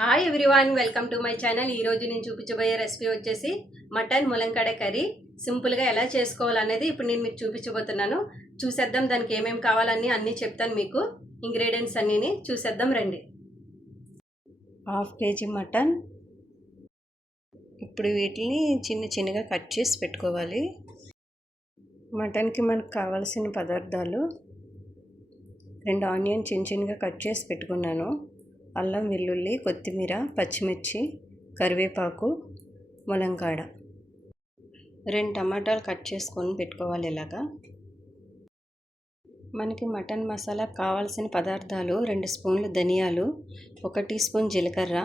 Hi everyone, welcome to my channel. ఈరోజు నేను చూపించబోయే రెసిపీ వచ్చేసి మటన్ ములంకాడ కర్రీ. సింపుల్గా ఎలా చేసుకోవాలనేది ఇప్పుడు నేను మీకు చూపించబోతున్నాను. చూసేద్దాం దానికి ఏమేమి కావాలని అన్నీ చెప్తాను మీకు. ఇంగ్రీడియంట్స్ అన్నీని చూసేద్దాం రండి. 1/2 kg మటన్. ఇప్పుడు వీటిని చిన్నగా కట్ చేసి పెట్టుకోవాలి. మటన్కి మనకు కావాల్సిన పదార్థాలు: 2 ఆనియన్ చిన్నగా కట్ చేసి పెట్టుకున్నాను, అల్లం వెల్లుల్లి కొత్తిమీర పచ్చిమిర్చి కరివేపాకు ములంకాడ, 2 టమాటాలు కట్ చేసుకొని పెట్టుకోవాలి. ఇలాగా మనకి మటన్ మసాలా కావాల్సిన పదార్థాలు: 2 స్పూన్లు ధనియాలు, 1 టీ స్పూన్ జీలకర్ర,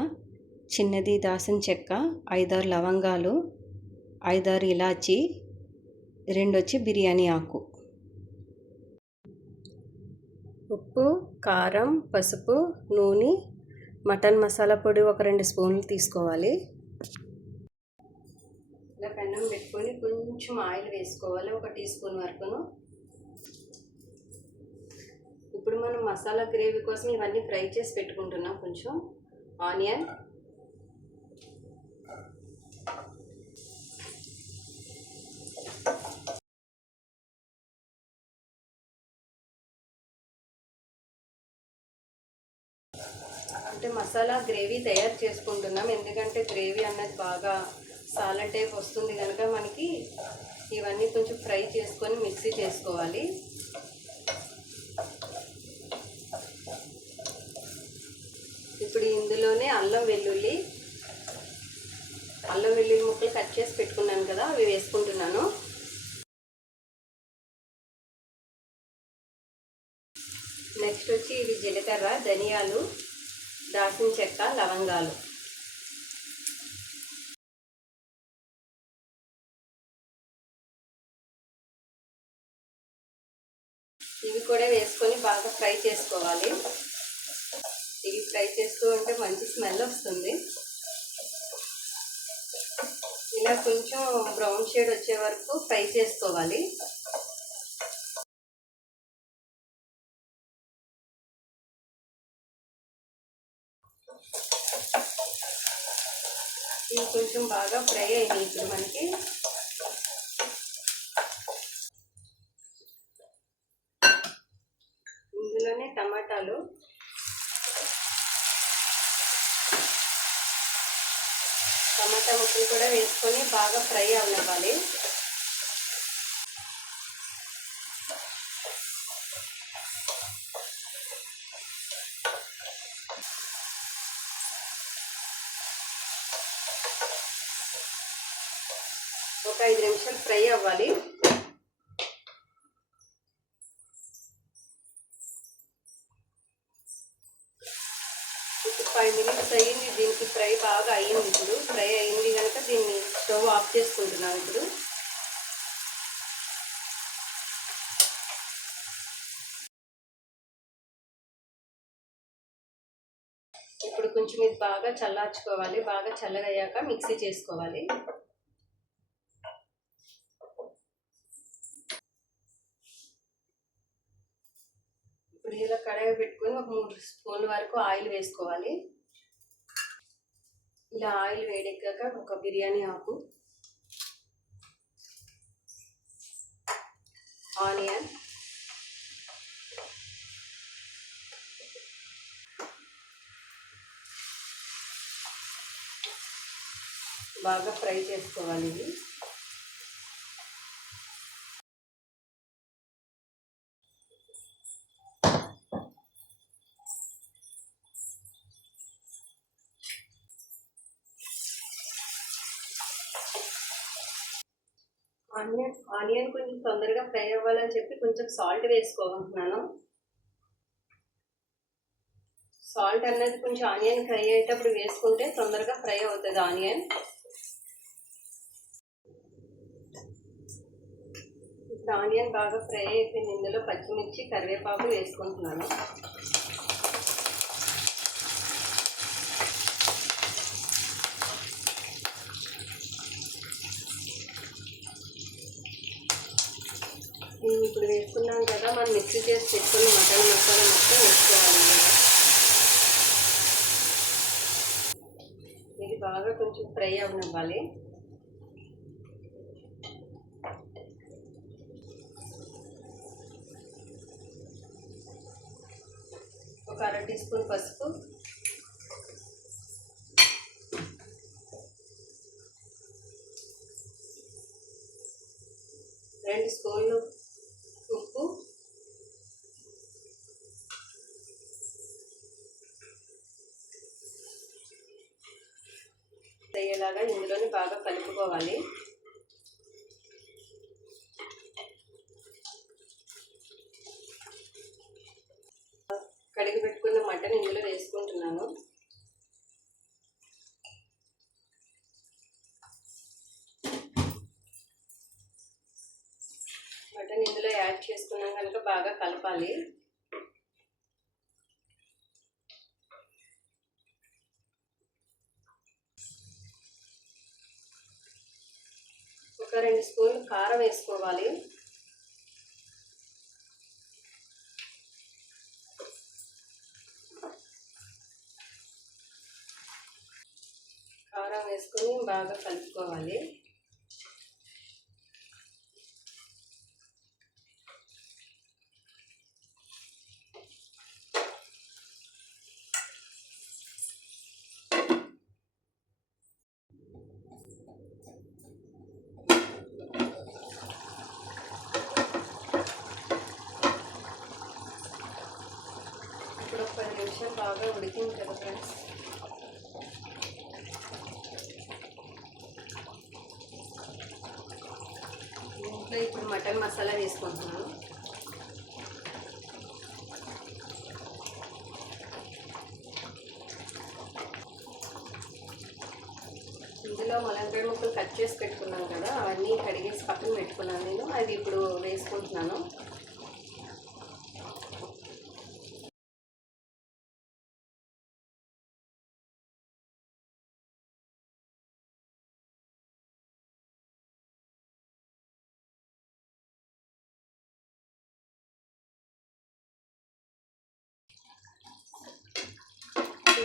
చిన్నది దాల్చిన చెక్క, 5-6 లవంగాలు, 5-6 ఇలాచి, 2 వచ్చి బిర్యానీ ఆకు, ఉప్పు, కారం, పసుపు, నూనె, మటన్ మసాలా పొడి 2 స్పూన్లు తీసుకోవాలి. ఇలా పెన్నం పెట్టుకొని కొంచెం ఆయిల్ వేసుకోవాలి, 1 టీ స్పూన్ వరకును. ఇప్పుడు మనం మసాలా గ్రేవీ కోసం ఇవన్నీ ఫ్రై చేసి పెట్టుకుంటున్నాం. కొంచెం ఆనియన్, అంటే మసాలా గ్రేవీ తయారు చేసుకుంటున్నాం, ఎందుకంటే గ్రేవీ అన్నది బాగా సాలెడ్ టైప్ వస్తుంది కనుక మనకి ఇవన్నీ కొంచెం ఫ్రై చేసుకొని మిక్సీ చేసుకోవాలి. ఇప్పుడు ఇందులోనే అల్లం వెల్లుల్లి ముక్కలు కట్ చేసి పెట్టుకున్నాను కదా, అవి వేసుకుంటున్నాను. నెక్స్ట్ వచ్చి ఇవి జీలకర్ర, ధనియాలు, దాల్చిన చెక్క, లవంగాలు. ఇవి కూడా వేసుకొని బాగా ఫ్రై చేసుకోవాలి. ఇవి ఫ్రై చేస్తూ ఉంటే మంచి స్మెల్ వస్తుంది. ఇలా కొంచెం బ్రౌన్ షేడ్ వచ్చే వరకు ఫ్రై చేసుకోవాలి. ఇవి కొంచెం బాగా ఫ్రై అయినాయి. ఇప్పుడు మనకి ఇందులోనే టమాటా ముక్కలు కూడా వేసుకొని బాగా ఫ్రై అవ్వాలి. ఒక 5 నిమిషాలు ఫ్రై అవ్వాలి. ఇప్పుడు 5 మినిట్స్ అయ్యింది. దీనికి ఫ్రై బాగా అయ్యింది. ఇప్పుడు ఫ్రై అయ్యింది కనుక దీన్ని స్టవ్ ఆఫ్ చేసుకుంటున్నాను. ఇప్పుడు కొంచెం ఇది బాగా చల్లార్చుకోవాలి. బాగా చల్లగా అయ్యాక మిక్సీ చేసుకోవాలి. ఇప్పుడు ఇలా కడాయి పెట్టుకొని ఒక 3 స్పూన్ల వరకు ఆయిల్ వేసుకోవాలి. ఇలా ఆయిల్ వేడెక్కాక ఒక బిర్యానీ ఆకు, ఆనియన్, బాగా ఫ్రై చేసుకోవాలి. ఇది ఆనియన్ కొంచెం తొందరగా ఫ్రై అవ్వాలని చెప్పి కొంచెం సాల్ట్ వేసుకోవాలనుకున్నాను. సాల్ట్ అన్నది కొంచెం ఆనియన్ ఫ్రై అయ్యేటప్పుడు వేసుకుంటే తొందరగా ఫ్రై అవుతుంది ఆనియన్. ఇప్పుడు ఆనియన్ బాగా ఫ్రై అయిపోయింది. ఇందులో పచ్చిమిర్చి, కరివేపాకు వేసుకుంటున్నాను. ఇప్పుడు వేసుకున్నాం కదా, మనం మిక్సీ చేసి పెట్టుకుని మటన్ మసాలా మొత్తం వేసుకోవాలి. ఫ్రై అవనివ్వాలి. ఒక 1/2 టీ స్పూన్ పసుపు, 2 స్పూన్లు ఉప్పు, అయ్యేలాగా ఇందులోని బాగా కలుపుకోవాలి. కడిగి పెట్టుకున్న మటన్ ఇందులో వేసుకుంటున్నాను. మటన్ ఇందులో యాడ్ చేసుకున్నాం కనుక బాగా కలపాలి. ఒక 2 స్పూన్లు కారం వేసుకోవాలి. కారం వేసుకొని బాగా కలుపుకోవాలి. ఇప్పుడు ఒక 10 నిమిషాలు బాగా ఉడికింది కదా ఫ్రెండ్స్. ఇంట్లో ఇప్పుడు మటన్ మసాలా వేసుకుంటున్నాను. ఇందులో ములంకాయ ముక్కలు కట్ చేసి పెట్టుకున్నాను కదా, అవన్నీ కడిగేసి పక్కన పెట్టుకున్నాను నేను. అది ఇప్పుడు వేసుకుంటున్నాను.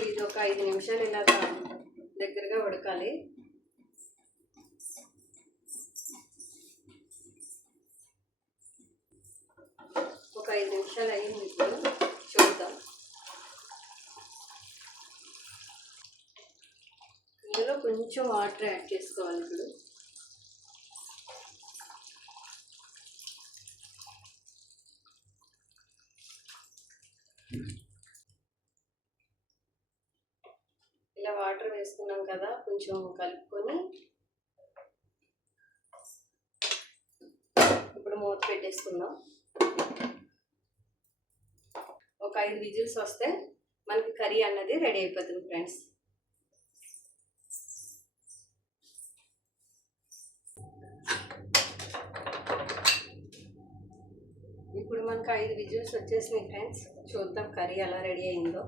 ఇది ఒక 5 నిమిషాలు ఇలాగా దగ్గరగా ఉడకాలి. ఒక 5 నిమిషాలు అయ్యింది. ఇప్పుడు చూద్దాం. ఇందులో కొంచెం వాటర్ యాడ్ చేసుకోవాలి. ఇప్పుడు ఇలా వాటర్ వేసుకున్నాం కదా, కొంచెం కలుపుకొని ఇప్పుడు మూత పెట్టేసుకుందాం. ఒక 5 విజిల్స్ వస్తే మనకి కర్రీ అన్నది రెడీ అయిపోతుంది ఫ్రెండ్స్. ఇప్పుడు మనకు 5 విజిల్స్ వచ్చేసినాయి ఫ్రెండ్స్. చూద్దాం కర్రీ ఎలా రెడీ అయిందో.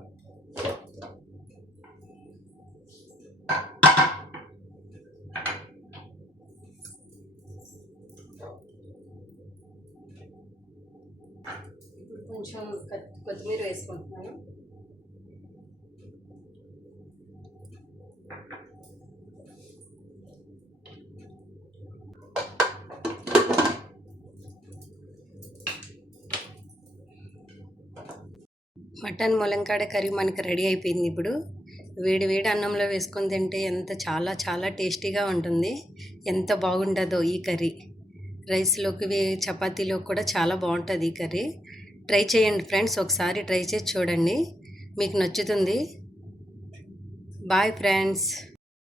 ఇప్పుడు కొంచెం కొత్తిమీర వేసుకుంటున్నాను. మటన్ ములంకాడ కర్రీ మనకి రెడీ అయిపోయింది. ఇప్పుడు వేడి వేడి అన్నంలో వేసుకొని తింటే చాలా చాలా టేస్టీగా ఉంటుంది. ఎంత బాగుంటుందో ఈ కర్రీ. రైస్లోకి చపాతీలో కూడా చాలా బాగుంటుంది ఈ కర్రీ. ట్రై చేయండి ఫ్రెండ్స్, ఒకసారి ట్రై చేసి చూడండి, మీకు నచ్చుతుంది. Bye friends.